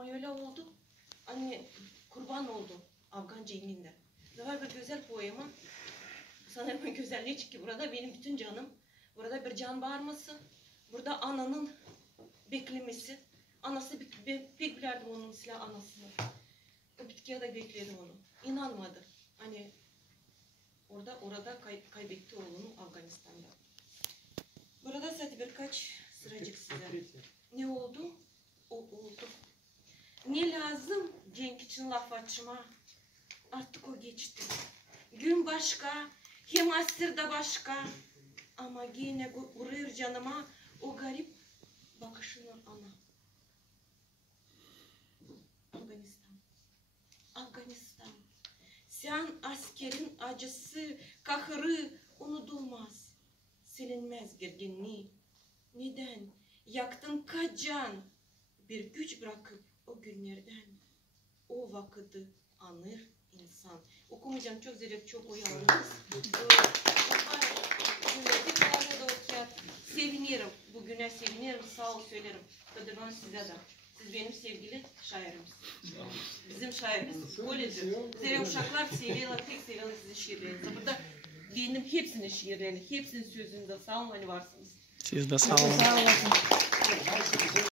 Ama öyle oldu. Hani kurban oldum Afgan cenginde. Daha bir güzel poema. Sanırım güzelliği çünkü burada benim bütün canım. Burada bir can bağırması. Burada ananın beklemesi. Anası pek bilerdim onun silah anasını. O bitkiye de bekledim onu. İnanmadı. Hani orada kaybetti oğlunu Afganistan'da. Burada zaten birkaç sıracık size. Ne oldu? O oldu. Ne lazım Cenk için laf açma? Artık o geçti. Gün başka, hem asır da başka. Ama yine vuruyor canıma o garip bakışınla ana. Afganistan. Afganistan. Sen askerin acısı, kahrı unutulmaz. Silinmez gerginliği. Neden? Yaktın kaç can? Bir güç bırakıp o günlerden. O vakiti anır insan. Okumayacağım, çok zevk, çok oyalanırız. Sevinirim. Bugüne sevinirim. Sağ ol söylerim. Kadirvan size de. Siz benim sevgili şairimsiniz. Bizim şairimiz koleji. Zerre uşaklar seviyorlar, pek seviyorlar sizin şiirlerinizi. Burada benim hepsinin şiirlerini, hepsinin sözünde sağ olun, hani varsınız. Siz de sağ olun. Sağ olasın.